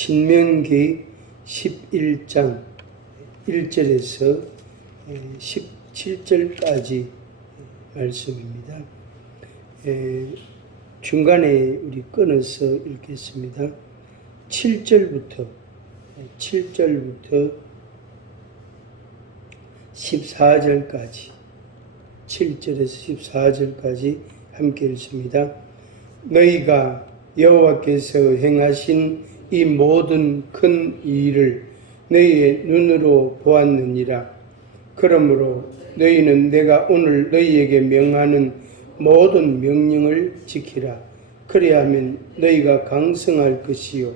신명기 11장 1절에서 17절까지 말씀입니다. 중간에 우리 끊어서 읽겠습니다. 7절부터 14절까지 7절에서 14절까지 함께 읽습니다. 너희가 여호와께서 행하신 이 모든 큰 일을 너희의 눈으로 보았느니라. 그러므로 너희는 내가 오늘 너희에게 명하는 모든 명령을 지키라. 그리하면 너희가 강성할 것이요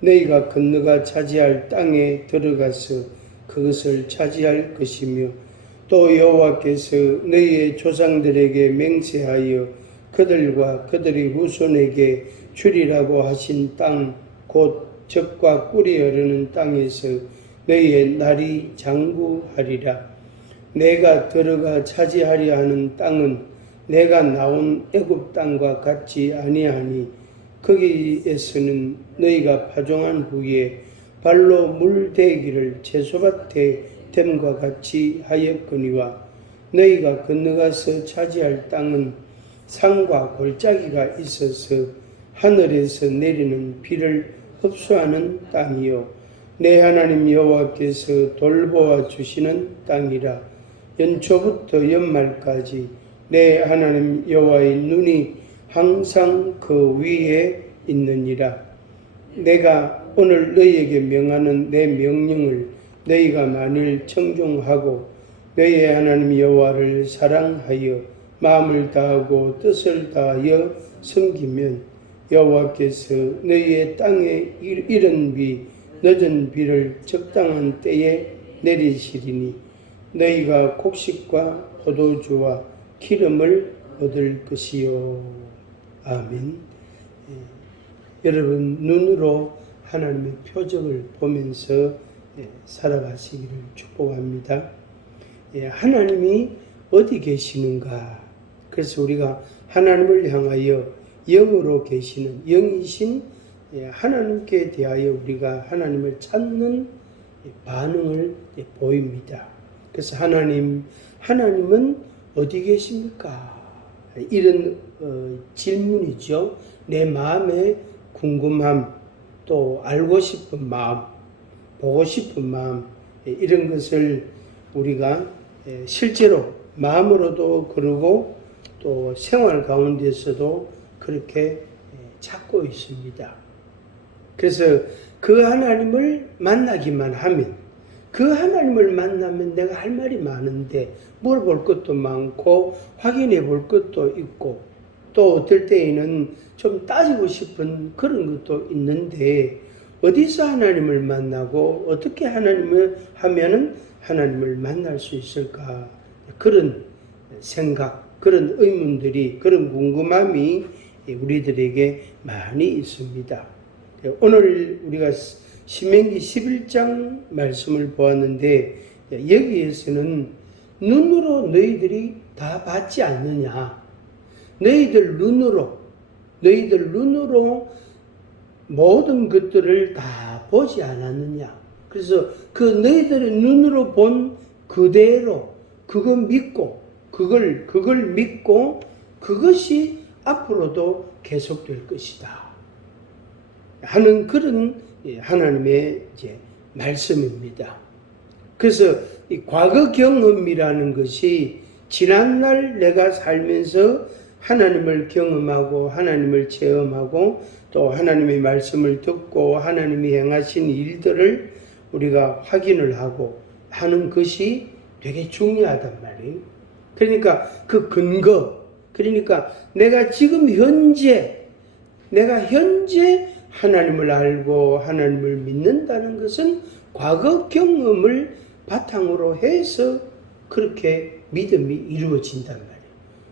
너희가 건너가 차지할 땅에 들어가서 그것을 차지할 것이며, 또 여호와께서 너희의 조상들에게 맹세하여 그들과 그들의 후손에게 주리라고 하신 땅, 곧 젖과 꿀이 흐르는 땅에서 너희의 날이 장구하리라. 내가 들어가 차지하려 하는 땅은 내가 나온 애굽 땅과 같지 아니하니, 거기에서는 너희가 파종한 후에 발로 물대기를 채소밭에 댐과 같이 하였거니와, 너희가 건너가서 차지할 땅은 산과 골짜기가 있어서 하늘에서 내리는 비를 흡수하는 땅이요 내 하나님 여호와께서 돌보아 주시는 땅이라. 연초부터 연말까지 내 하나님 여호와의 눈이 항상 그 위에 있느니라. 내가 오늘 너희에게 명하는 내 명령을 너희가 만일 청종하고 너희의 하나님 여호와를 사랑하여 마음을 다하고 뜻을 다하여 섬기면, 여호와께서 너희의 땅에 이른 비 늦은 비를 적당한 때에 내리시리니 너희가 곡식과 포도주와 기름을 얻을 것이요. 아멘. 여러분, 눈으로 하나님의 표적을 보면서 살아가시기를 축복합니다. 하나님이 어디 계시는가? 그래서 우리가 하나님을 향하여 영으로 계시는 영이신 하나님께 대하여 우리가 하나님을 찾는 반응을 보입니다. 그래서 하나님은 어디 계십니까? 이런 질문이죠. 내 마음의 궁금함, 또 알고 싶은 마음, 보고 싶은 마음, 이런 것을 우리가 실제로 마음으로도 그러고 또 생활 가운데서도 그렇게 찾고 있습니다. 그래서 그 하나님을 만나기만 하면, 그 하나님을 만나면 내가 할 말이 많은데 물어볼 것도 많고 확인해 볼 것도 있고, 또 어떨 때에는 좀 따지고 싶은 그런 것도 있는데, 어디서 하나님을 만나고 어떻게 하나님을 하면은 하나님을 만날 수 있을까? 그런 생각, 그런 의문들이, 그런 궁금함이 우리들에게 많이 있습니다. 오늘 우리가 신명기 11장 말씀을 보았는데, 여기에서는 눈으로 너희들이 다 봤지 않느냐, 너희들 눈으로 모든 것들을 다 보지 않았느냐. 그래서 그 너희들의 눈으로 본 그대로 그걸 믿고 그것이 앞으로도 계속될 것이다 하는 그런 하나님의 말씀입니다. 그래서 이 과거 경험이라는 것이 지난날 내가 살면서 하나님을 경험하고 하나님을 체험하고 또 하나님의 말씀을 듣고 하나님이 행하신 일들을 우리가 확인을 하고 하는 것이 되게 중요하단 말이에요. 그러니까 그 근거, 그러니까 내가 지금 현재 하나님을 알고 하나님을 믿는다는 것은 과거 경험을 바탕으로 해서 그렇게 믿음이 이루어진단 말이에요.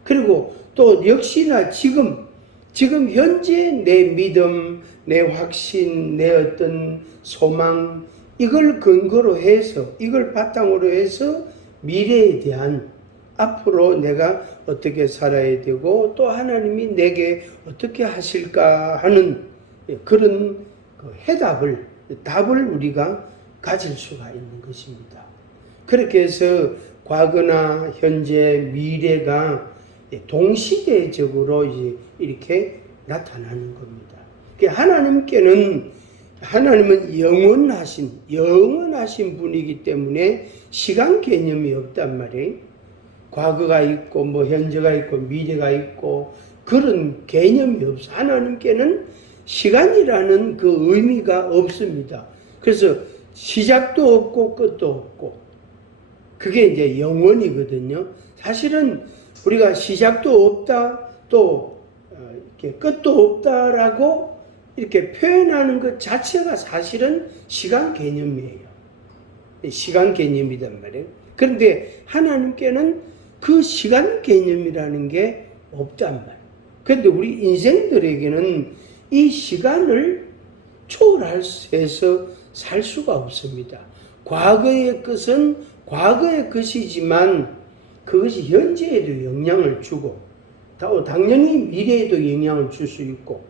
그리고 또 역시나 지금 현재 내 믿음, 내 확신, 내 어떤 소망, 이걸 근거로 해서, 이걸 바탕으로 해서 미래에 대한, 앞으로 내가 어떻게 살아야 되고 또 하나님이 내게 어떻게 하실까 하는 그런 해답을 답을 우리가 가질 수가 있는 것입니다. 그렇게 해서 과거나 현재, 미래가 동시대적으로 이제 이렇게 나타나는 겁니다. 하나님은 영원하신 분이기 때문에 시간 개념이 없단 말이에요. 과거가 있고, 현재가 있고, 미래가 있고, 그런 개념이 없어. 하나님께는 시간이라는 그 의미가 없습니다. 그래서 시작도 없고, 끝도 없고, 그게 이제 영원이거든요. 사실은 우리가 시작도 없다, 또 이렇게 끝도 없다라고 이렇게 표현하는 것 자체가 사실은 시간 개념이에요. 시간 개념이란 말이에요. 그런데 하나님께는 그 시간 개념이라는 게 없단 말이에요. 그런데 우리 인생들에게는 이 시간을 초월해서 살 수가 없습니다. 과거의 것은 과거의 것이지만 그것이 현재에도 영향을 주고 당연히 미래에도 영향을 줄 수 있고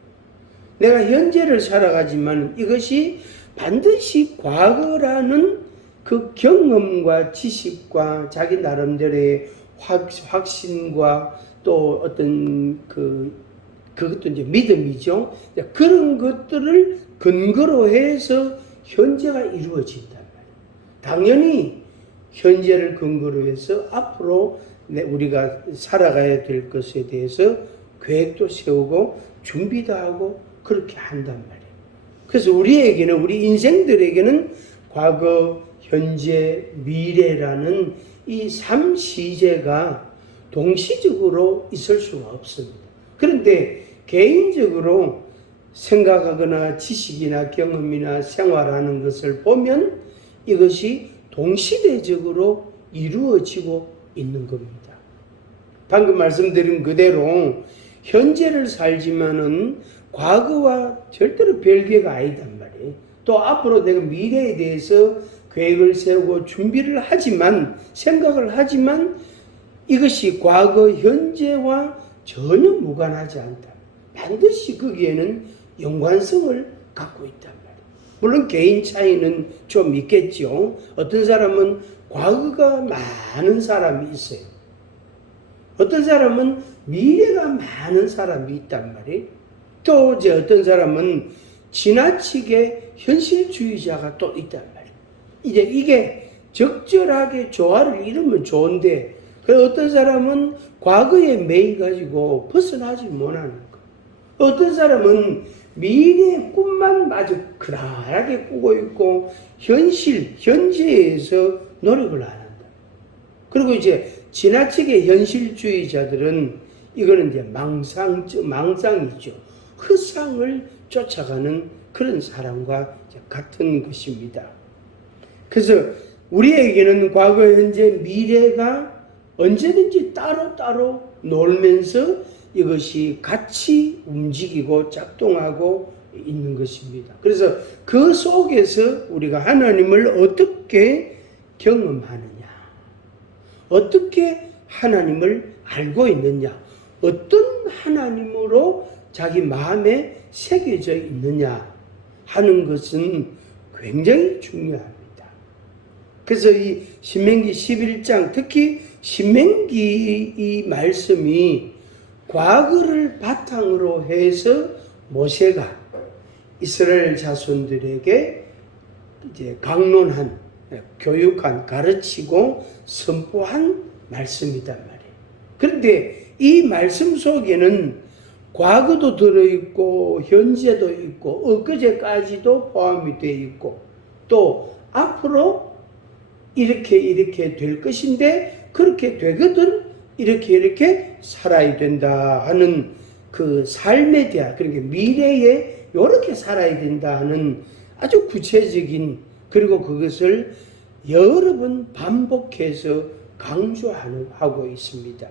내가 현재를 살아가지만 이것이 반드시 과거라는 그 경험과 지식과 자기 나름대로의 확신과 또 어떤 그것도 이제 믿음이죠. 그런 것들을 근거로 해서 현재가 이루어진단 말이에요. 당연히 현재를 근거로 해서 앞으로 우리가 살아가야 될 것에 대해서 계획도 세우고 준비도 하고 그렇게 한단 말이에요. 그래서 우리 인생들에게는 과거, 현재, 미래라는 이 3시제가 동시적으로 있을 수가 없습니다. 그런데 개인적으로 생각하거나 지식이나 경험이나 생활하는 것을 보면 이것이 동시대적으로 이루어지고 있는 겁니다. 방금 말씀드린 그대로 현재를 살지만은 과거와 절대로 별개가 아니단 말이에요. 또 앞으로 내가 미래에 대해서 계획을 세우고 준비를 하지만 생각을 하지만 이것이 과거, 현재와 전혀 무관하지 않다. 반드시 거기에는 연관성을 갖고 있단 말이에요. 물론 개인 차이는 좀 있겠죠. 어떤 사람은 과거가 많은 사람이 있어요. 어떤 사람은 미래가 많은 사람이 있단 말이에요. 또 이제 어떤 사람은 지나치게 현실주의자가 또 있단 말이에요. 이제 이게 적절하게 조화를 이루면 좋은데 어떤 사람은 과거에 매여 가지고 벗어나지 못하는 거. 어떤 사람은 미래의 꿈만 마저 그랄하게 꾸고 있고 현재에서 노력을 안 한다. 그리고 이제 지나치게 현실주의자들은 이거는 이제 망상이죠. 헛상을 쫓아가는 그런 사람과 같은 것입니다. 그래서 우리에게는 과거, 현재, 미래가 언제든지 따로따로 놀면서 이것이 같이 움직이고 작동하고 있는 것입니다. 그래서 그 속에서 우리가 하나님을 어떻게 경험하느냐, 어떻게 하나님을 알고 있느냐, 어떤 하나님으로 자기 마음에 새겨져 있느냐 하는 것은 굉장히 중요합니다. 그래서 이 신명기 11장, 특히 신명기 이 말씀이 과거를 바탕으로 해서 모세가 이스라엘 자손들에게 이제 강론한, 교육한, 가르치고 선포한 말씀이단 말이에요. 그런데 이 말씀 속에는 과거도 들어있고 현재도 있고 엊그제까지도 포함이 되어 있고 또 앞으로 이렇게 될 것인데 그렇게 되거든 이렇게 살아야 된다 하는 그 삶에 대한, 그러니까 미래에 이렇게 살아야 된다 하는 아주 구체적인, 그리고 그것을 여러 번 반복해서 강조하고 있습니다.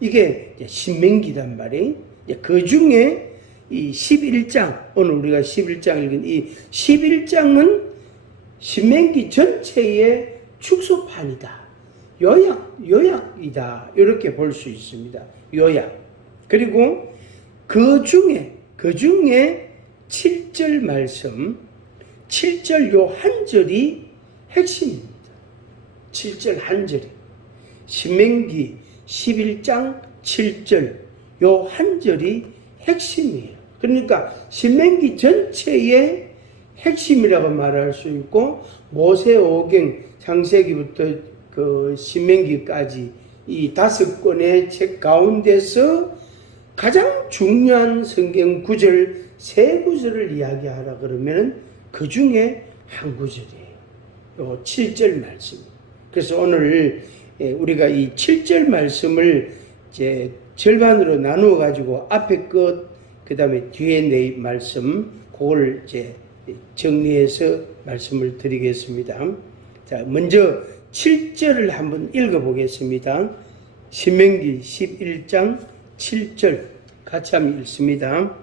이게 신명기란 말이에요. 그 중에 이 11장, 오늘 우리가 11장 읽은 이 11장은 신명기 전체의 축소판이다. 요약이다. 이렇게 볼 수 있습니다. 요약. 그리고 그 중에 7절 말씀, 7절 요 한 절이 핵심입니다. 7절 한 절이. 신명기 11장 7절 요 한 절이 핵심이에요. 그러니까 신명기 전체의 핵심이라고 말할 수 있고, 모세오경 창세기부터 그 신명기까지 이 5권의 책 가운데서 가장 중요한 성경 구절 3구절을 이야기하라 그러면 그 중에 한 구절이에요. 요 7절 말씀. 그래서 오늘 우리가 이 7절 말씀을 이제 절반으로 나누어 가지고 앞에 것, 그 다음에 뒤에 내 말씀, 그걸 이제 정리해서 말씀을 드리겠습니다. 자, 먼저 7절을 한번 읽어보겠습니다. 신명기 11장 7절 같이 한번 읽습니다.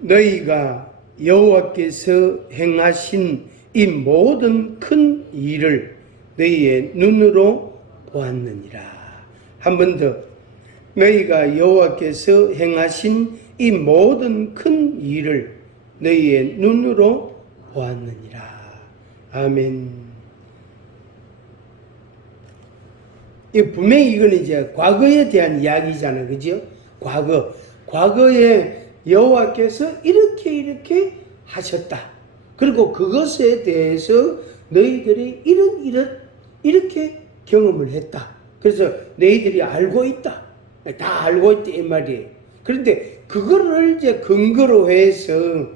너희가 여호와께서 행하신 이 모든 큰 일을 너희의 눈으로 보았느니라. 한 번 더. 너희가 여호와께서 행하신 이 모든 큰 일을 너희의 눈으로 보았느니라. 아멘. 분명히 이거는 이제 과거에 대한 이야기잖아요. 그죠? 과거에 여호와께서 이렇게 하셨다. 그리고 그것에 대해서 너희들이 이렇게 경험을 했다. 그래서 너희들이 알고 있다. 다 알고 있다 이 말이에요. 그런데 그거를 이제 근거로 해서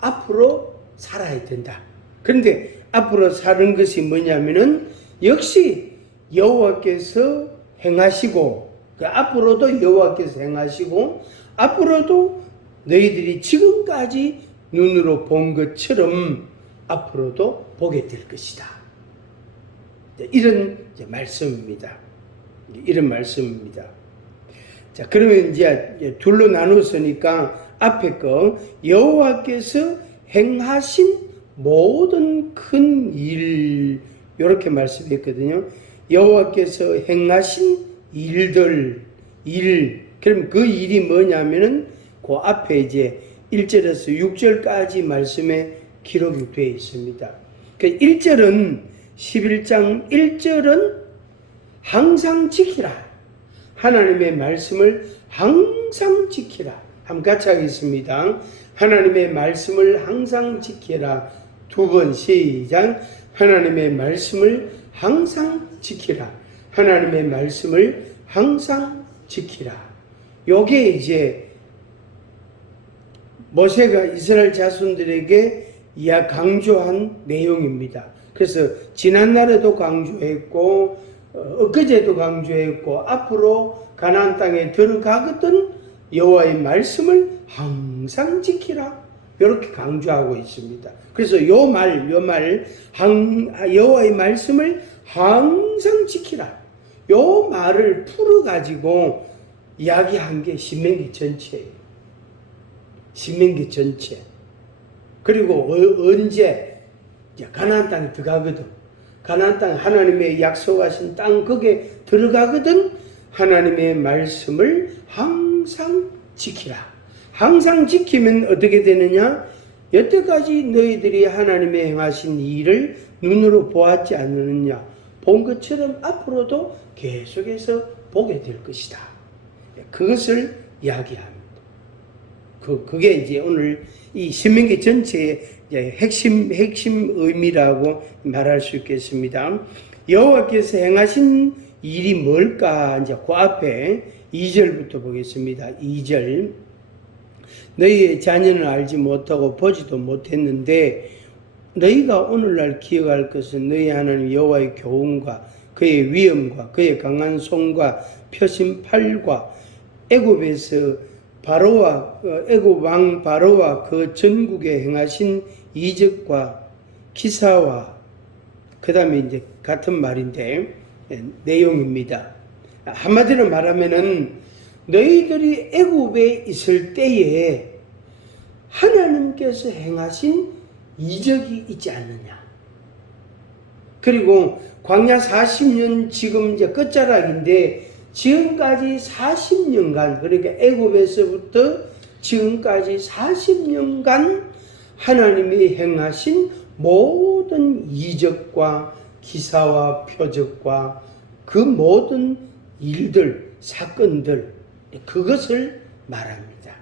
앞으로 살아야 된다. 그런데 앞으로 사는 것이 뭐냐면은 역시 여호와께서 행하시고, 앞으로도 여호와께서 행하시고, 앞으로도 너희들이 지금까지 눈으로 본 것처럼 앞으로도 보게 될 것이다. 이런 말씀입니다. 이런 말씀입니다. 자, 그러면 이제 둘로 나눴으니까 앞에 거 여호와께서 행하신 모든 큰 일, 이렇게 말씀했거든요. 여호와께서 행하신 일들, 그럼 그 일이 뭐냐면은 그 앞에 이제 1절에서 6절까지 말씀에 기록이 되어 있습니다. 그 1절은 11장 1절은 항상 지키라. 하나님의 말씀을 항상 지키라. 한번 같이 하겠습니다. 하나님의 말씀을 항상 지키라. 2번 시작. 하나님의 말씀을 항상 지키라. 하나님의 말씀을 항상 지키라. 요게 이제 모세가 이스라엘 자손들에게 강조한 내용입니다. 그래서 지난날에도 강조했고, 엊그제도 강조했고, 앞으로 가나안 땅에 들어가거든 여호와의 말씀을 항상 지키라. 이렇게 강조하고 있습니다. 그래서 여호와의 말씀을 항상 지키라. 요 말을 풀어가지고 이야기한 게 신명기 전체예요. 신명기 전체. 그리고 언제 가나안 땅에 들어가거든. 가나안 땅, 하나님의 약속하신 땅, 거기에 들어가거든 하나님의 말씀을 항상 지키라. 항상 지키면 어떻게 되느냐? 여태까지 너희들이 하나님의 행하신 일을 눈으로 보았지 않느냐? 본 것처럼 앞으로도 계속해서 보게 될 것이다. 그것을 이야기합니다. 그게 이제 오늘 이 신명기 전체의 핵심 의미라고 말할 수 있겠습니다. 여호와께서 행하신 일이 뭘까? 이제 그 앞에 2절부터 보겠습니다. 2절. 너희의 자녀는 알지 못하고 보지도 못했는데 너희가 오늘날 기억할 것은 너희 하나님 여호와의 교훈과 그의 위엄과 그의 강한 손과 펴신 팔과 애굽에서 애굽 왕 바로와 그 전국에 행하신 이적과 기사와 그 다음에 이제 같은 말인데 내용입니다. 한마디로 말하면은 너희들이 애굽에 있을 때에 하나님께서 행하신 이적이 있지 않느냐. 그리고 광야 40년 지금 이제 끝자락인데 지금까지 40년간 그러니까 애굽에서부터 지금까지 40년간 하나님이 행하신 모든 이적과 기사와 표적과 그 모든 일들, 사건들, 그것을 말합니다.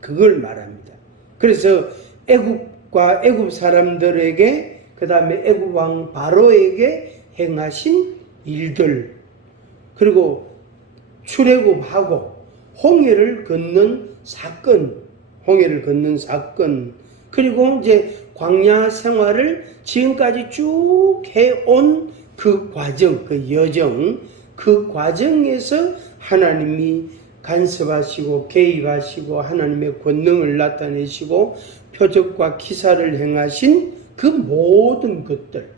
그걸 말합니다. 그래서 애굽과 애굽 사람들에게, 그 다음에 애굽 왕 바로에게 행하신 일들, 그리고 출애굽하고 홍해를 걷는 사건, 그리고 이제 광야 생활을 지금까지 쭉 해온 그 과정, 그 여정, 그 과정에서 하나님이 간섭하시고 개입하시고 하나님의 권능을 나타내시고 표적과 기사를 행하신 그 모든 것들,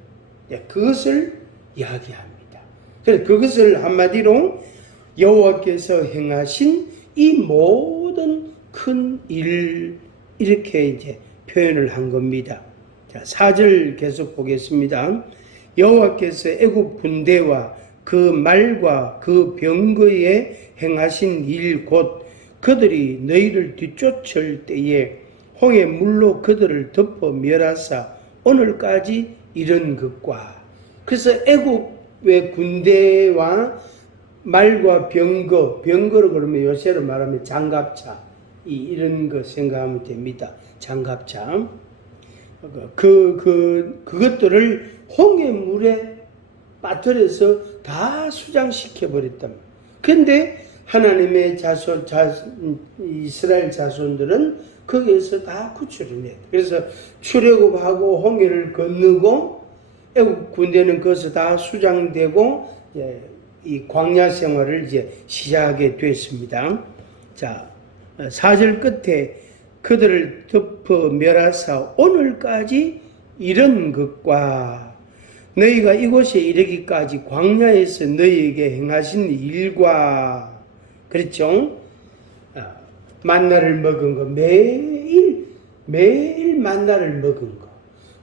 그것을 이야기합니다. 그래서 그것을 한마디로 여호와께서 행하신 이 모든 큰 일, 이렇게 이제 표현을 한 겁니다. 자, 4절 계속 보겠습니다. 여호와께서 애굽 군대와 그 말과 그 병거에 행하신 일 곧 그들이 너희를 뒤쫓을 때에 홍해 물로 그들을 덮어 멸하사 오늘까지 이른 것과. 그래서 애굽의 군대와 말과 병거로 그러면 요새로 말하면 장갑차, 이런 거 생각하면 됩니다. 장갑차. 그것들을 홍해물에 빠뜨려서 다 수장시켜버렸단 말이에요. 근데 하나님의 이스라엘 자손들은 거기에서 다 구출해냈다. 그래서 출애굽하고 홍해를 건너고 애굽 군대는 거기서 다 수장되고 이 광야 생활을 이제 시작하게 됐습니다. 자, 4절 끝에 그들을 덮어 멸하사 오늘까지 이런 것과 너희가 이곳에 이르기까지 광야에서 너희에게 행하신 일과, 그렇죠? 만나를 먹은 거, 매일 만나를 먹은 거,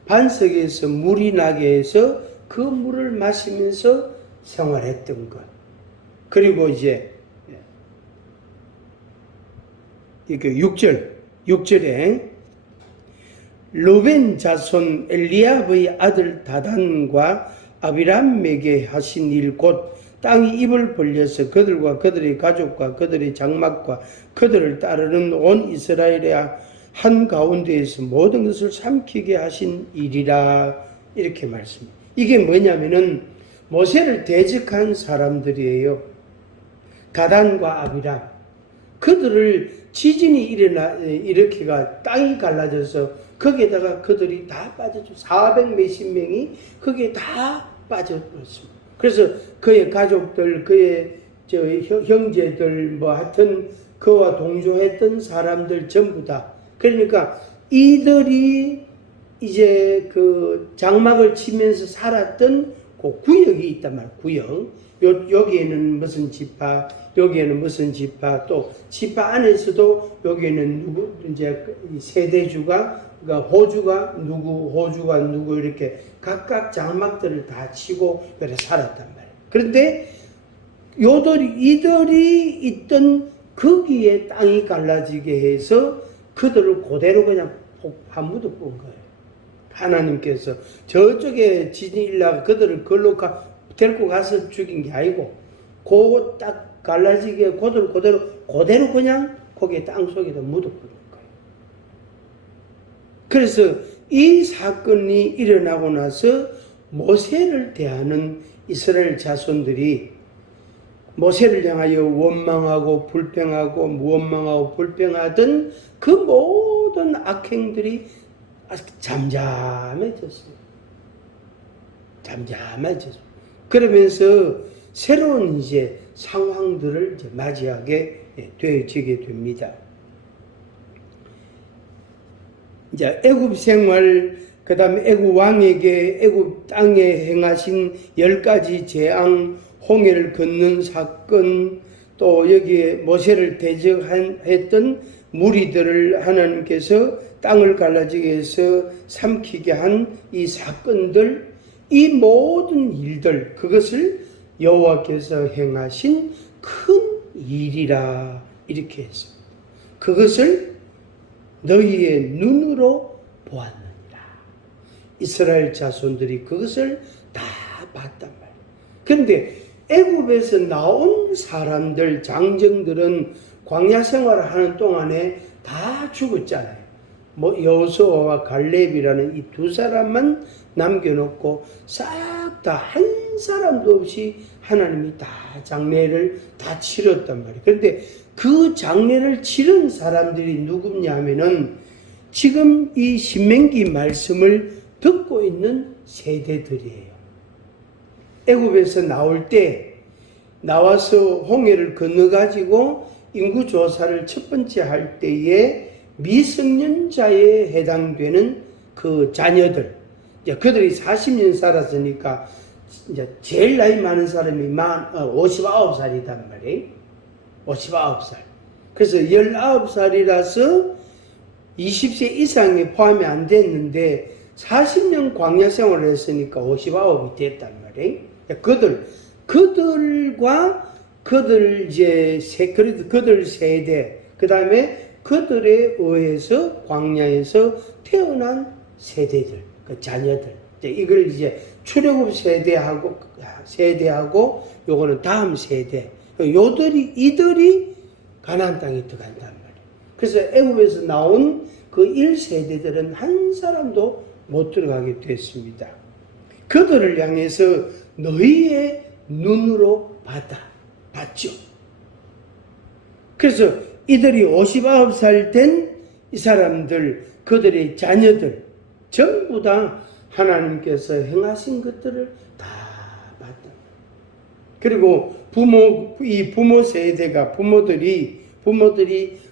반석에서 물이 나게 해서 그 물을 마시면서 생활했던 것, 그리고 이제 6절에 르벤 자손 엘리압의 아들 다단과 아비람에게 하신 일 곧 땅이 입을 벌려서 그들과 그들의 가족과 그들의 장막과 그들을 따르는 온 이스라엘의 한 가운데에서 모든 것을 삼키게 하신 일이라, 이렇게 말씀합니다. 이게 뭐냐면은 모세를 대적한 사람들이에요. 다단과 아비람. 그들을 지진이 일으키가 땅이 갈라져서 거기에다가 그들이 다 빠졌죠. 400 몇십 명이 거기에 다 빠져버렸습니다. 그래서 그의 가족들, 그의 형제들, 하여튼 그와 동조했던 사람들 전부 다. 그러니까 이들이 이제 그 장막을 치면서 살았던 그 구역이 있단 말이에요. 구역. 여기에는 무슨 지파, 여기에는 무슨 지파, 또 지파 안에서도 여기에는 이제 세대주가, 그러니까 호주가 누구 이렇게 각각 장막들을 다 치고 그래 살았단 말이에요. 그런데 이들이 있던 거기에 땅이 갈라지게 해서 그들을 그대로 그냥 한무도 본 거예요. 하나님께서 저쪽에 지진이 일어나고 그들을 걸로 데리고 가서 죽인 게 아니고 그 딱 갈라지게 그대로 그냥 거기에 땅 속에다 묻어버린 거예요. 그래서 이 사건이 일어나고 나서 모세를 대하는 이스라엘 자손들이 모세를 향하여 원망하고 불평하던 그 모든 악행들이 잠잠해졌어요. 그러면서 새로운 이제 상황들을 이제 맞이하게 되어지게 됩니다. 이제 애굽 생활, 그 다음에 애굽 왕에게 애굽 땅에 행하신 10가지 재앙, 홍해를 걷는 사건, 또 여기에 모세를 대적했던 무리들을 하나님께서 땅을 갈라지게 해서 삼키게 한 이 사건들, 이 모든 일들, 그것을 여호와께서 행하신 큰 일이라, 이렇게 했습니다. 그것을 너희의 눈으로 보았느니라. 이스라엘 자손들이 그것을 다 봤단 말이에요. 그런데 애굽에서 나온 사람들, 장정들은 광야 생활을 하는 동안에 다 죽었잖아요. 뭐 여호수아와 갈렙이라는 이 두 사람만 남겨놓고 싹 다 한 사람도 없이 하나님이 다 장례를 다 치렀단 말이에요. 그런데 그 장례를 치른 사람들이 누구냐 하면은 지금 이 신명기 말씀을 듣고 있는 세대들이에요. 애굽에서 나올 때 나와서 홍해를 건너가지고 인구조사를 첫 번째 할 때에 미성년자에 해당되는 그 자녀들, 그들이 40년 살았으니까 이제 제일 나이 많은 사람이 59살이단 말이에요. 59살. 그래서 19살이라서 20세 이상에 포함이 안 됐는데 40년 광야 생활을 했으니까 59이 됐단 말이에요. 그들과 그들 그들 세대, 그 다음에 그들에 의해서 광야에서 태어난 세대들, 그 자녀들. 이걸 이제 출애굽 세대하고 요거는 다음 세대. 이들이 가나안 땅에 들어간단 말이에요. 그래서 애굽에서 나온 그 1세대들은 한 사람도 못 들어가게 됐습니다. 그들을 향해서 너희의 눈으로 봤죠. 그래서 이들이 59살 된 이 사람들, 그들의 자녀들 전부 다 하나님께서 행하신 것들을 다 봤다. 그리고 부모 세대가 부모들이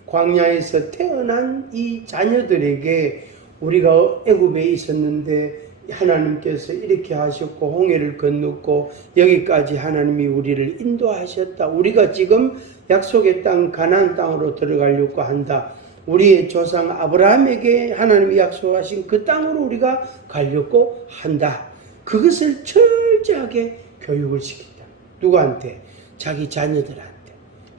광야에서 태어난 이 자녀들에게 우리가 애굽에 있었는데 하나님께서 이렇게 하셨고 홍해를 건넜고 여기까지 하나님이 우리를 인도하셨다. 우리가 지금 약속의 땅 가나안 땅으로 들어가려고 한다. 우리의 조상 아브라함에게 하나님이 약속하신 그 땅으로 우리가 가려고 한다. 그것을 철저하게 교육을 시켰다. 누구한테? 자기 자녀들한테.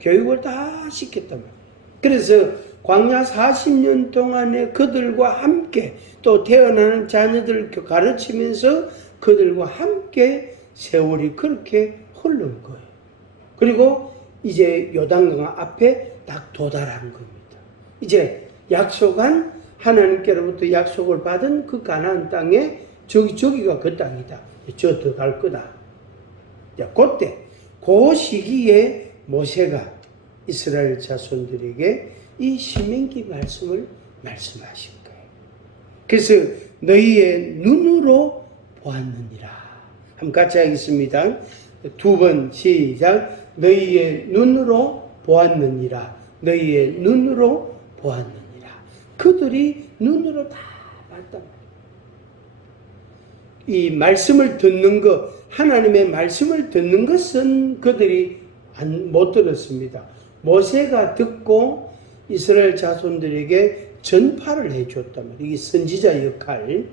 교육을 다 시켰단 말이에요. 그래서 광야 40년 동안에 그들과 함께 또 태어나는 자녀들 가르치면서 그들과 함께 세월이 그렇게 흐른 거예요. 그리고 이제 요단강 앞에 딱 도달한 겁니다. 이제 약속한 하나님께로부터 약속을 받은 그 가나안 땅에 저기가 그 땅이다. 저 들어갈 거다. 그때 그 시기에 모세가 이스라엘 자손들에게 이 신명기 말씀을 말씀하신 거예요. 그래서 너희의 눈으로 보았느니라. 한번 같이 하겠습니다. 두 번 시작. 너희의 눈으로 보았느니라. 너희의 눈으로 보았느니라. 그들이 눈으로 다 봤단 말이에요. 이 말씀을 듣는 것, 하나님의 말씀을 듣는 것은 그들이 못 들었습니다. 모세가 듣고 이스라엘 자손들에게 전파를 해줬단 말이에요. 이게 선지자 역할,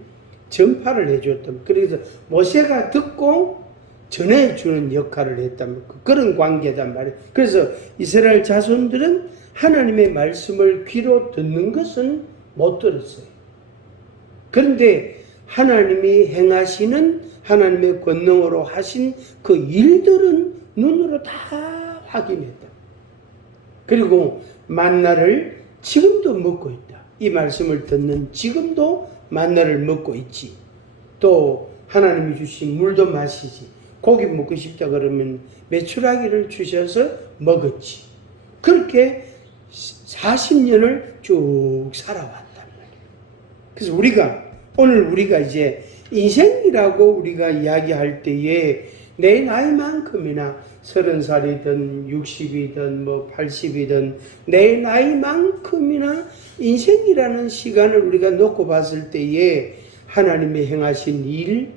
전파를 해줬단 말이에요. 그래서 모세가 듣고 전해주는 역할을 했단 말이에요. 그런 관계단 말이에요. 그래서 이스라엘 자손들은 하나님의 말씀을 귀로 듣는 것은 못 들었어요. 그런데 하나님이 행하시는 하나님의 권능으로 하신 그 일들은 눈으로 다 확인했다. 그리고 만나를 지금도 먹고 있다. 이 말씀을 듣는 지금도 만나를 먹고 있지. 또 하나님이 주신 물도 마시지. 고기 먹고 싶다 그러면 메추라기를 주셔서 먹었지. 그렇게 40년을 쭉 살아왔단 말이에요. 그래서 오늘 우리가 이제 인생이라고 우리가 이야기할 때에 내 나이만큼이나 30살이든 60이든 80이든 내 나이만큼이나 인생이라는 시간을 우리가 놓고 봤을 때에 하나님의 행하신 일,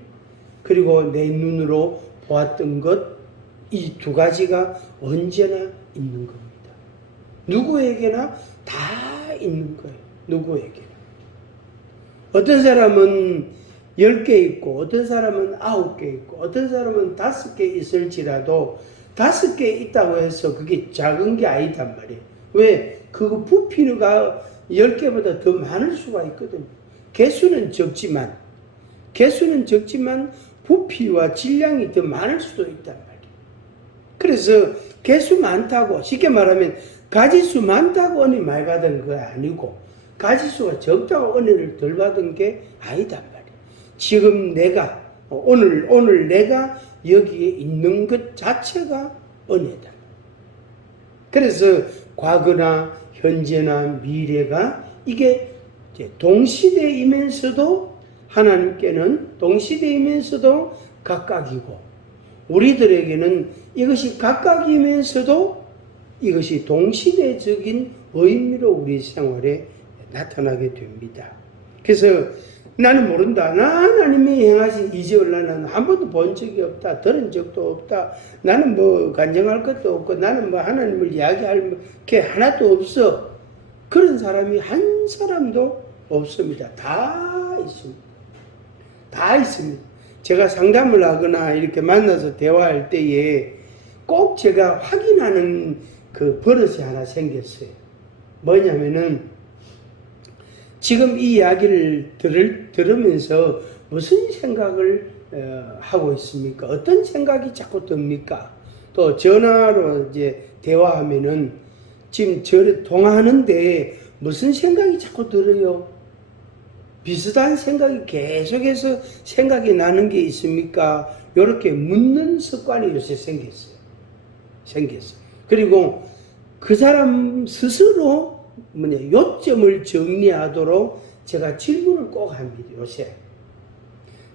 그리고 내 눈으로 보았던 것, 이 두 가지가 언제나 있는 겁니다. 누구에게나 다 있는 거예요. 누구에게나. 어떤 사람은 10개 있고 어떤 사람은 9개 있고 어떤 사람은 5개 있을지라도 5개 있다고 해서 그게 작은 게 아니단 말이에요. 왜? 그 부피가 10개보다 더 많을 수가 있거든요. 개수는 적지만 부피와 질량이 더 많을 수도 있단 말이에요. 그래서 개수 많다고, 쉽게 말하면 가지수 많다고 은혜 많이 받은 거 아니고 가지수가 적다고 은혜를 덜 받은 게 아니단 말이에요. 지금 내가 오늘 내가 여기에 있는 것 자체가 은혜다. 그래서 과거나 현재나 미래가 이게 동시대이면서도 하나님께는 동시대이면서도 각각이고 우리들에게는 이것이 각각이면서도 이것이 동시대적인 의미로 우리 생활에 나타나게 됩니다. 그래서 나는 모른다. 나 하나님이 행하신 이적을 나는 한 번도 본 적이 없다. 들은 적도 없다. 나는 뭐 간증할 것도 없고 나는 뭐 하나님을 이야기할 게 하나도 없어. 그런 사람이 한 사람도 없습니다. 다 있습니다. 다 있습니다. 제가 상담을 하거나 이렇게 만나서 대화할 때에 꼭 제가 확인하는 그 버릇이 하나 생겼어요. 뭐냐면은 지금 이 이야기를 들으면서 무슨 생각을 하고 있습니까? 어떤 생각이 자꾸 듭니까? 또 전화로 이제 대화하면은 지금 저를 통화하는데 무슨 생각이 자꾸 들어요? 비슷한 생각이 계속해서 생각이 나는 게 있습니까? 이렇게 묻는 습관이 요새 생겼어요. 그리고 그 사람 스스로 요점을 정리하도록 제가 질문을 꼭 합니다, 요새.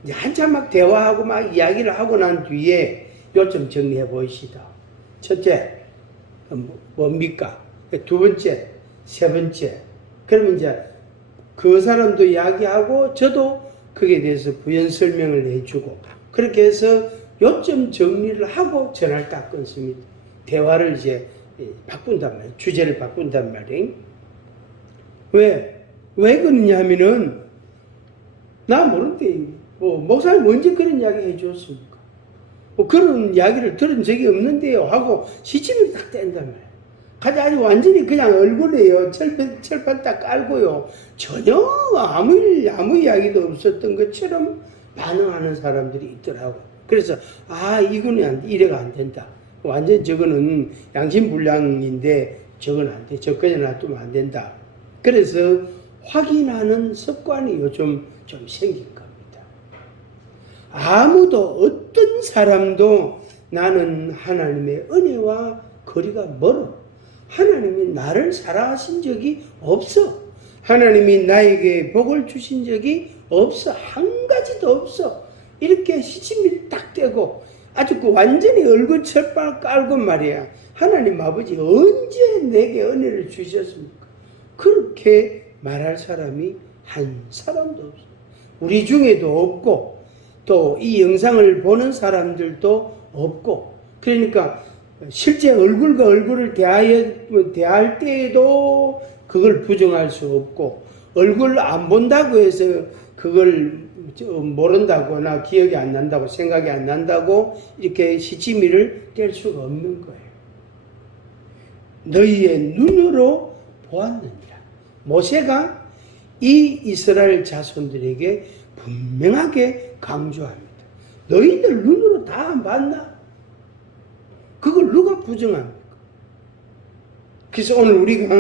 이제 한참 막 대화하고 막 이야기를 하고 난 뒤에 요점 정리해 보이시다. 첫째, 뭡니까? 두 번째, 세 번째. 그러면 이제 그 사람도 이야기하고 저도 그에 대해서 부연 설명을 해주고 그렇게 해서 요점 정리를 하고 전화를 딱 끊습니다. 대화를 이제 바꾼단 말이에요. 주제를 바꾼단 말이에요. 왜 그러냐 하면은 나 모르는데 목사님 언제 그런 이야기 해주었습니까? 그런 이야기를 들은 적이 없는데요 하고 시침을 딱 뗀단 말이에요. 아주 완전히 그냥 얼굴에요. 철판 딱 깔고요. 전혀 아무 이야기도 없었던 것처럼 반응하는 사람들이 있더라고. 그래서 이거는 이래가 안 된다. 완전 저거는 양심불량인데 저건 안 돼. 저까지 놔두면 안 된다. 그래서 확인하는 습관이 요즘 좀 생긴 겁니다. 아무도 어떤 사람도 나는 하나님의 은혜와 거리가 멀어. 하나님이 나를 사랑하신 적이 없어. 하나님이 나에게 복을 주신 적이 없어. 한 가지도 없어. 이렇게 시침이 딱 떼고 아주 완전히 얼굴 철판을 깔고 말이야. 하나님 아버지 언제 내게 은혜를 주셨습니까? 그렇게 말할 사람이 한 사람도 없어. 우리 중에도 없고 또 이 영상을 보는 사람들도 없고 그러니까 실제 얼굴과 얼굴을 대할 때에도 그걸 부정할 수 없고 얼굴 안 본다고 해서 그걸 모른다거나 기억이 안 난다고 생각이 안 난다고 이렇게 시치미를 뗄 수가 없는 거예요. 너희의 눈으로 보았느니라. 모세가 이 이스라엘 자손들에게 분명하게 강조합니다. 너희들 눈으로 다 안 봤나? 그걸 누가 부정합니까? 그래서 오늘 우리가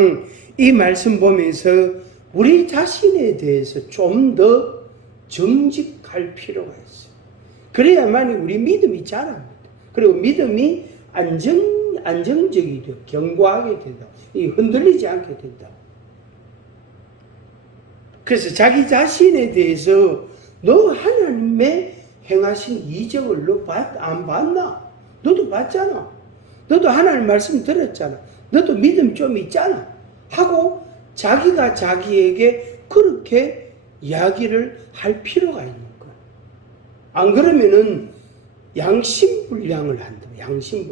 이 말씀 보면서 우리 자신에 대해서 좀 더 정직할 필요가 있어요. 그래야만이 우리 믿음이 자랍니다. 그리고 믿음이 안정적이 되고 견고하게 된다. 흔들리지 않게 된다. 그래서 자기 자신에 대해서 너 하나님의 행하신 이적을 너 안 봤나? 너도 봤잖아. 너도 하나님 말씀 들었잖아. 너도 믿음 좀 있잖아. 하고 자기가 자기에게 그렇게 이야기를 할 필요가 있는 거야. 안 그러면은 양심불량을 한다.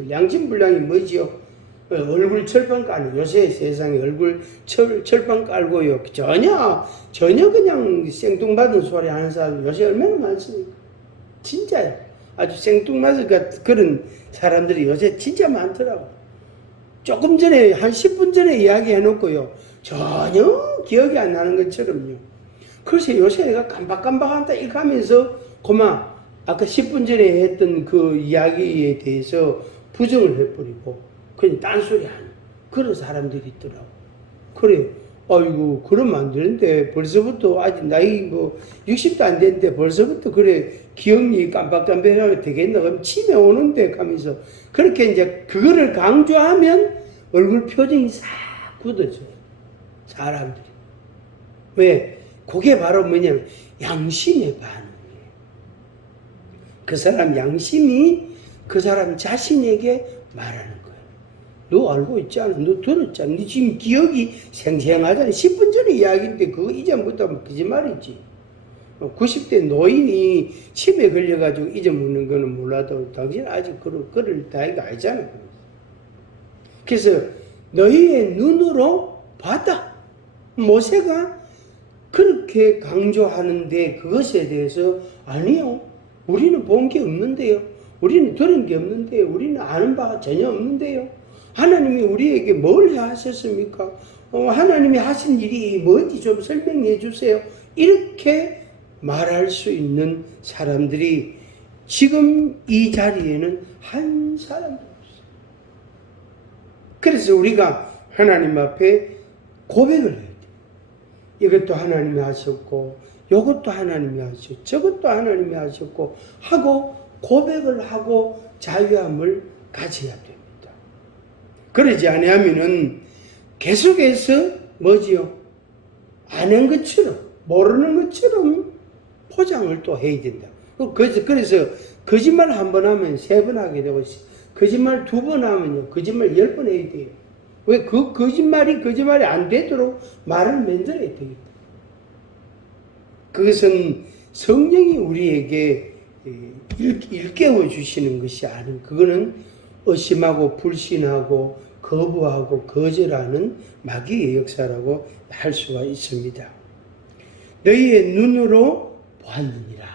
양심불량이 뭐지요? 얼굴 철판 까는 요새 세상에 얼굴 철판 깔고요. 전혀 그냥 생뚱맞은 소리 하는 사람 요새 얼마나 많습니까? 진짜요. 아주 생뚱맞은 그런 사람들이 요새 진짜 많더라고. 조금 전에 한 10분 전에 이야기 해놓고요. 전혀 기억이 안 나는 것처럼요. 그래서 요새 내가 깜박깜박한다 이렇게 하면서 그만 아까 10분 전에 했던 그 이야기에 대해서 부정을 해버리고 그냥 딴소리 하는 그런 사람들이 있더라고. 그래, 아이고 그러면 안 되는데 벌써부터 아직 나이 뭐 60도 안 됐는데 벌써부터 그래 기억력이 깜빡깜빡하게 되겠나? 그럼 치매 오는데 하면서 그렇게 이제 그거를 강조하면 얼굴 표정이 싹 굳어져요. 사람들이. 왜? 그게 바로 뭐냐면 양심의 반응이에요. 그 사람 양심이 그 사람 자신에게 말하는 거예요. 너 알고 있지 않아? 너 들었잖아. 너 지금 기억이 생생하잖아. 10분 전에 이야기인데 그거 이전부터 하면 거짓말이지. 90대 노인이 치매 걸려가지고 잊어먹는 거는 몰라도 당신 아직 그럴 나이가 아니잖아. 그래서 너희의 눈으로 봤다. 모세가 그렇게 강조하는데 그것에 대해서 아니요. 우리는 본 게 없는데요. 우리는 들은 게 없는데요. 우리는 아는 바가 전혀 없는데요. 하나님이 우리에게 뭘 하셨습니까? 하나님이 하신 일이 뭔지 좀 설명해 주세요. 이렇게 말할 수 있는 사람들이 지금 이 자리에는 한 사람도 없어요. 그래서 우리가 하나님 앞에 고백을 해야 돼요. 이것도 하나님이 하셨고 이것도 하나님이 하셨고 저것도 하나님이 하셨고 하고 고백을 하고 자유함을 가져야 됩니다. 그러지 아니하면은 계속해서 뭐지요? 아는 것처럼 모르는 것처럼 포장을 또 해야 된다. 그래서 거짓말 한 번 하면 3번 하게 되고 거짓말 2번 하면요 거짓말 10번 해야 돼요. 왜? 그 거짓말이 안 되도록 말을 만들어야 되겠다. 그것은 성령이 우리에게 일깨워 주시는 것이 아닌 그거는 의심하고 불신하고 거부하고 거절하는 마귀의 역사라고 할 수가 있습니다. 너희의 눈으로 보았느니라.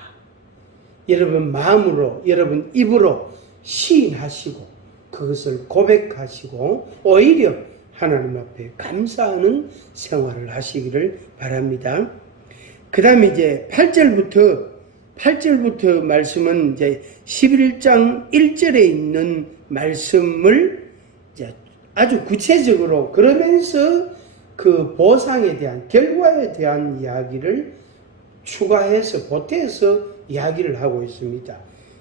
여러분 마음으로 여러분 입으로 시인하시고 그것을 고백하시고 오히려 하나님 앞에 감사하는 생활을 하시기를 바랍니다. 그 다음에 이제 8절부터 말씀은 이제 11장 1절에 있는 말씀을 이제 아주 구체적으로 그러면서 그 보상에 대한 결과에 대한 이야기를 추가해서 보태서 이야기를 하고 있습니다.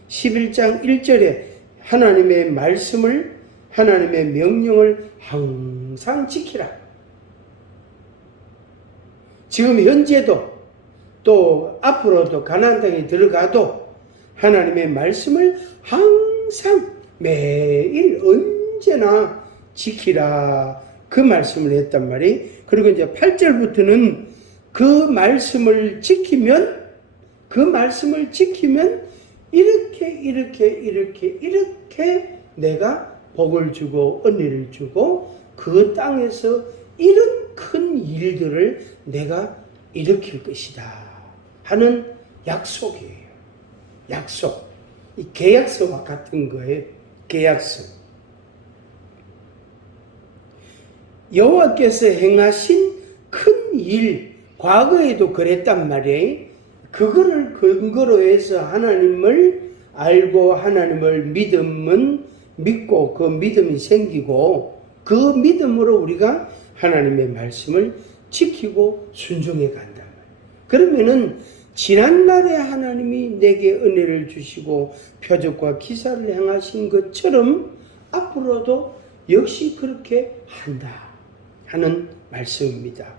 11장 1절에 하나님의 말씀을 하나님의 명령을 항상 지키라. 지금 현재도 또 앞으로도 가나안 땅에 들어가도 하나님의 말씀을 항상 매일 언제나 지키라. 그 말씀을 했단 말이. 그리고 이제 8절부터는 그 말씀을 지키면 이렇게 내가 복을 주고 은혜를 주고 그 땅에서 이런 큰 일들을 내가 일으킬 것이다 하는 약속이에요. 약속. 이 계약서와 같은 거예요. 계약서. 여호와께서 행하신 큰 일, 과거에도 그랬단 말이에요. 그거를 근거로 해서 하나님을 알고 하나님을 믿고 그 믿음이 생기고 그 믿음으로 우리가 하나님의 말씀을 지키고 순종해 간다. 그러면은 지난날에 하나님이 내게 은혜를 주시고 표적과 기사를 행하신 것처럼 앞으로도 역시 그렇게 한다 하는 말씀입니다.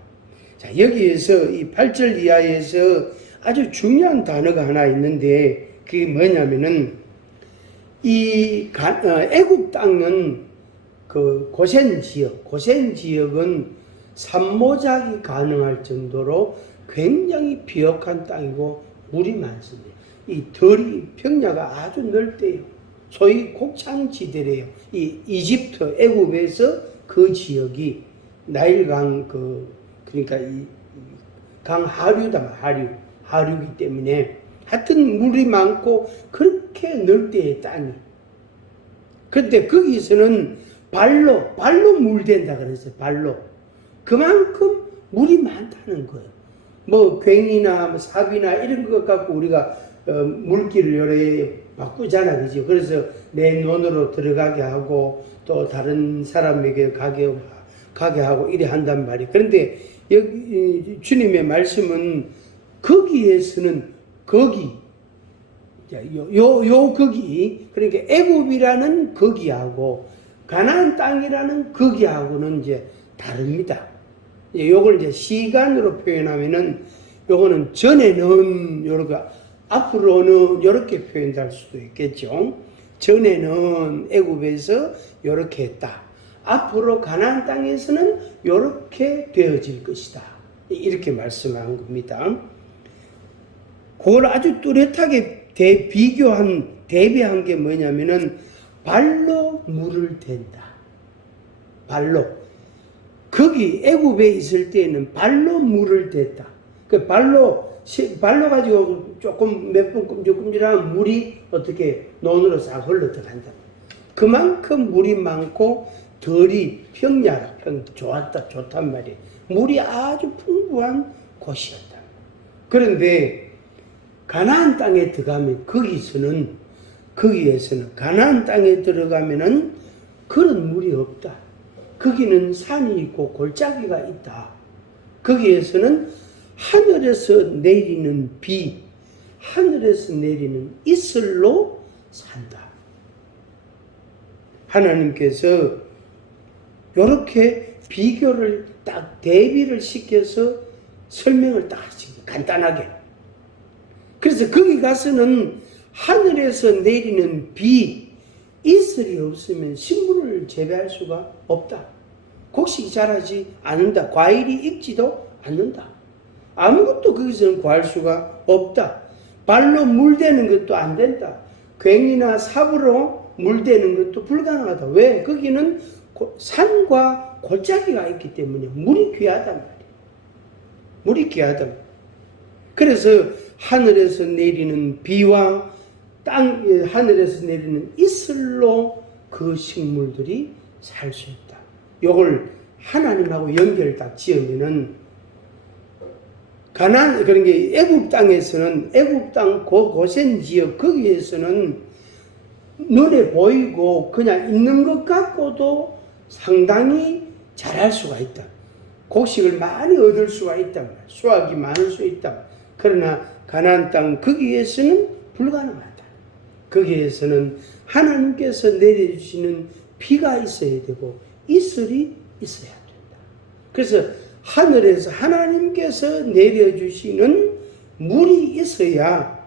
자, 여기에서 이 8절 이하에서 아주 중요한 단어가 하나 있는데 그게 뭐냐면은 이 애굽 땅은 그 고센 지역은 산모작이 가능할 정도로 굉장히 비옥한 땅이고 물이 많습니다. 이 평야가 아주 넓대요. 소위 곡창지대래요. 이 이집트 애굽에서 그 지역이 나일강 그러니까 이 강 하류이기 때문에 하여튼 물이 많고 그렇게 넓대요 땅이. 그런데 거기서는 발로 물댄다 그랬어요. 발로. 그만큼 물이 많다는 거예요. 뭐 괭이나 뭐 삽이나 이런 것 갖고 우리가 물길을 여러 바꾸잖아, 그죠? 그래서 내 논으로 들어가게 하고 또 다른 사람에게 가게 하고 이래 한단 말이에요. 그런데 여기 주님의 말씀은 거기에서는 거기, 요 거기, 그러니까 애굽이라는 거기하고 가나안 땅이라는 거기하고는 이제 다릅니다. 요걸 이제 시간으로 표현하면은 요거는 전에는 요렇게 앞으로는 요렇게 표현할 수도 있겠죠. 전에는 애굽에서 요렇게 했다. 앞으로 가나안 땅에서는 요렇게 되어질 것이다. 이렇게 말씀한 겁니다. 그걸 아주 뚜렷하게 대비한 게 뭐냐면은 발로 물을 댄다. 발로. 거기 애굽에 있을 때는 발로 물을 댔다. 그 발로 가지고 조금 몇 번 끔질끔질하면 물이 어떻게 논으로 싹 흘러 들어간다. 그만큼 물이 많고 덜이 좋단 말이에요. 물이 아주 풍부한 곳이었다. 그런데 가나안 땅에 들어가면 거기에서는 가나안 땅에 들어가면은 그런 물이 없다. 거기는 산이 있고 골짜기가 있다. 거기에서는 하늘에서 내리는 비, 하늘에서 내리는 이슬로 산다. 하나님께서 이렇게 비교를 딱 대비를 시켜서 설명을 딱 하십니다. 간단하게. 그래서 거기 가서는 하늘에서 내리는 비, 이슬이 없으면 식물을 재배할 수가 없다. 곡식이 자라지 않는다. 과일이 익지도 않는다. 아무것도 거기서는 구할 수가 없다. 발로 물대는 것도 안 된다. 괭이나 삽으로 물대는 것도 불가능하다. 왜? 거기는 산과 골짜기가 있기 때문에 물이 귀하단 말이에요. 물이 귀하단 말이에요. 그래서 하늘에서 내리는 비와 하늘에서 내리는 이슬로 그 식물들이 살 수 있다. 요걸 하나님하고 연결 딱 지으면은 그런 게 애굽 땅에서는 애굽 땅 고센 지역 거기에서는 눈에 보이고 그냥 있는 것 갖고도 상당히 잘할 수가 있다. 곡식을 많이 얻을 수가 있다. 수확이 많을 수 있다. 그러나 가나안 땅 거기에서는 불가능하다. 거기에서는 하나님께서 내려주시는 비가 있어야 되고 이슬이 있어야 된다. 그래서 하늘에서 하나님께서 내려주시는 물이 있어야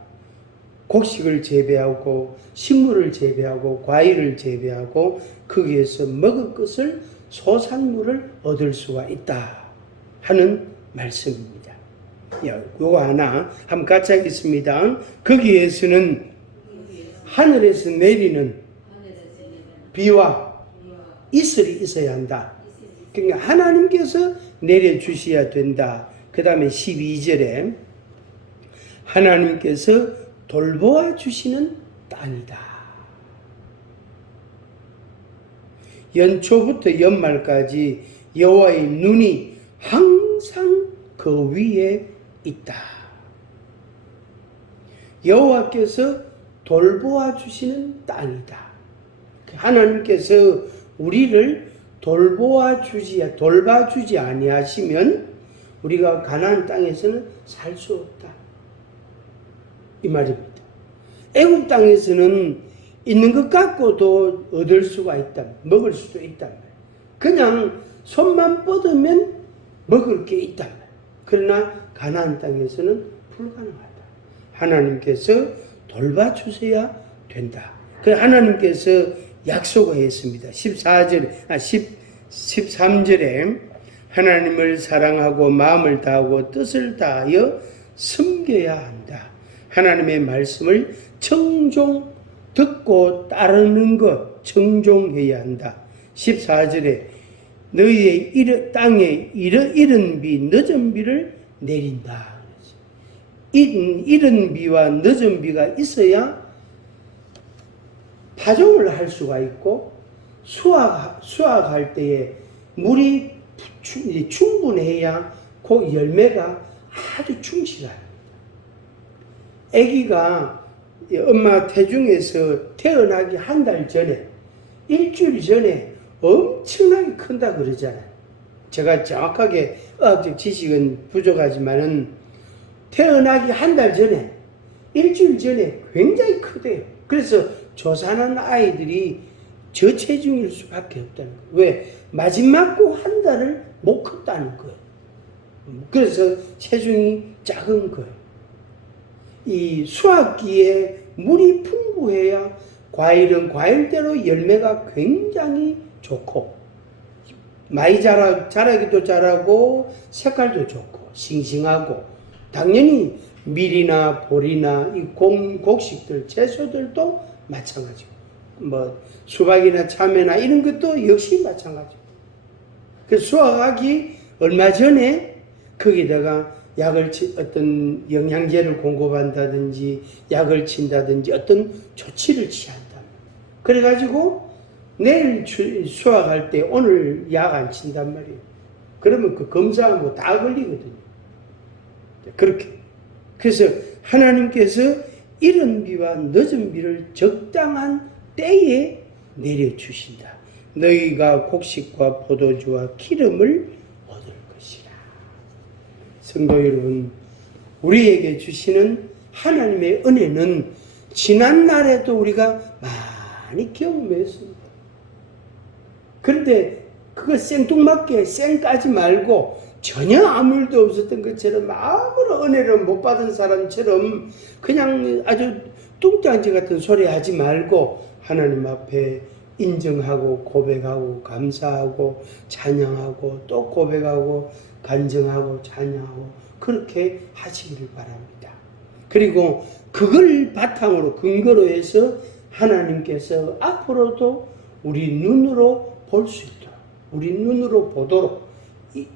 곡식을 재배하고 식물을 재배하고 과일을 재배하고 거기에서 먹을 것을 소산물을 얻을 수가 있다 하는 말씀입니다. 요거 하나 한번 같이 하겠습니다. 거기에서는 하늘에서 내리는 비와 이슬이 있어야 한다. 그러니까 하나님께서 내려주셔야 된다. 그 다음에 12절에 하나님께서 돌보아 주시는 땅이다. 연초부터 연말까지 여호와의 눈이 항상 그 위에 있다. 여호와께서 돌보아 주시는 땅이다. 하나님께서 우리를 돌봐주지 아니하시면 우리가 가나안 땅에서는 살 수 없다. 이 말입니다. 애굽 땅에서는 있는 것 갖고도 얻을 수가 있다. 먹을 수도 있다. 그냥 손만 뻗으면 먹을 게 있다. 그러나 가나안 땅에서는 불가능하다. 하나님께서 돌봐주셔야 된다. 그래서 하나님께서 약속을 했습니다. 13절에 하나님을 사랑하고 마음을 다하고 뜻을 다하여 섬겨야 한다. 하나님의 말씀을 청종 듣고 따르는 것 청종해야 한다. 14절에 너희의 땅에 이른 비 늦은 비를 내린다. 이른 비와 늦은 비가 있어야 파종을 할 수가 있고 수확할 때에 물이 충분해야 그 열매가 아주 충실해요. 아기가 엄마 태중에서 태어나기 한 달 전에, 일주일 전에 엄청나게 큰다 그러잖아요. 제가 정확하게 의학적 지식은 부족하지만은 태어나기 한 달 전에, 일주일 전에 굉장히 크대요. 그래서 조산한 아이들이 저체중일 수밖에 없다는 거예요. 왜? 마지막 한 달을 못 컸다는 거예요. 그래서 체중이 작은 거예요. 이 수확기에 물이 풍부해야 과일은 과일대로 열매가 굉장히 좋고, 많이 자라기도 잘하고 색깔도 좋고 싱싱하고, 당연히 밀이나 보리나 이 곡식들, 채소들도 마찬가지고, 뭐 수박이나 참외나 이런 것도 역시 마찬가지고. 그 수확하기 얼마 전에 거기다가 어떤 영양제를 공급한다든지 약을 친다든지 어떤 조치를 취한다. 그래가지고 내일 수확할 때 오늘 약 안 친단 말이에요. 그러면 그 검사하고 다 걸리거든요. 그렇게. 그래서 하나님께서 이른 비와 늦은 비를 적당한 때에 내려주신다. 너희가 곡식과 포도주와 기름을 얻을 것이라. 성도 여러분, 우리에게 주시는 하나님의 은혜는 지난날에도 우리가 많이 경험했습니다. 그런데 그거 생뚱맞게 쌩까지 말고 전혀 아무 일도 없었던 것처럼 아무런 은혜를 못 받은 사람처럼 그냥 아주 뚱딴지 같은 소리 하지 말고 하나님 앞에 인정하고 고백하고 감사하고 찬양하고 또 고백하고 간증하고 찬양하고 그렇게 하시기를 바랍니다. 그리고 그걸 바탕으로 근거로 해서 하나님께서 앞으로도 우리 눈으로 볼 수 있도록, 우리 눈으로 보도록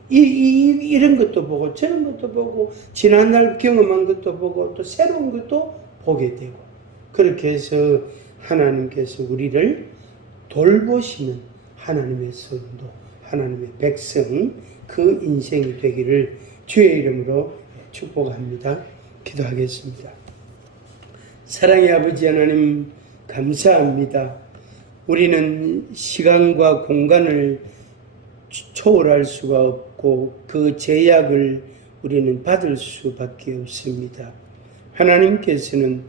이런 것도 보고 저런 것도 보고 지난날 경험한 것도 보고 또 새로운 것도 보게 되고, 그렇게 해서 하나님께서 우리를 돌보시는 하나님의 성도, 하나님의 백성, 그 인생이 되기를 주의 이름으로 축복합니다. 기도하겠습니다. 사랑의 아버지 하나님, 감사합니다. 우리는 시간과 공간을 초월할 수가 없고 그 제약을 우리는 받을 수밖에 없습니다. 하나님께서는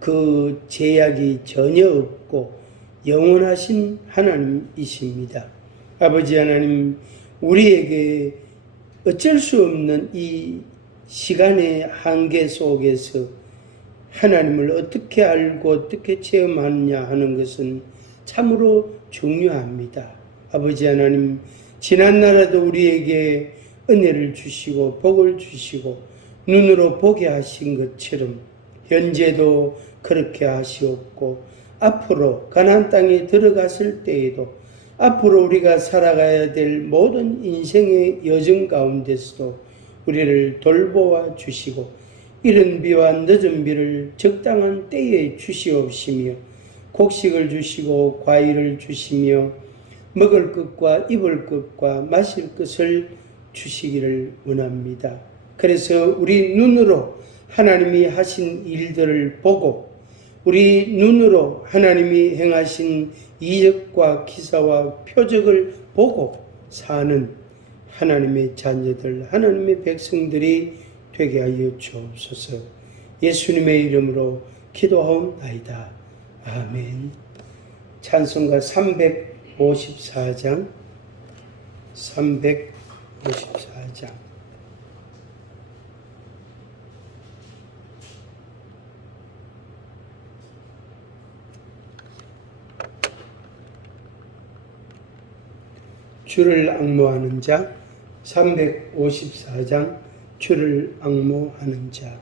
그 제약이 전혀 없고 영원하신 하나님이십니다. 아버지 하나님, 우리에게 어쩔 수 없는 이 시간의 한계 속에서 하나님을 어떻게 알고 어떻게 체험하느냐 하는 것은 참으로 중요합니다. 아버지 하나님, 지난날에도 우리에게 은혜를 주시고 복을 주시고 눈으로 보게 하신 것처럼 현재도 그렇게 하시옵고 앞으로 가나안 땅에 들어갔을 때에도 앞으로 우리가 살아가야 될 모든 인생의 여정 가운데서도 우리를 돌보아 주시고 이른 비와 늦은 비를 적당한 때에 주시옵시며 곡식을 주시고 과일을 주시며 먹을 것과 입을 것과 마실 것을 주시기를 원합니다. 그래서 우리 눈으로 하나님이 하신 일들을 보고 우리 눈으로 하나님이 행하신 이적과 기사와 표적을 보고 사는 하나님의 자녀들, 하나님의 백성들이 되게 하여 주옵소서. 예수님의 이름으로 기도하옵나이다. 아멘. 찬송가 354장 354장 주를 앙모하는 자, 354장 주를 앙모하는 자.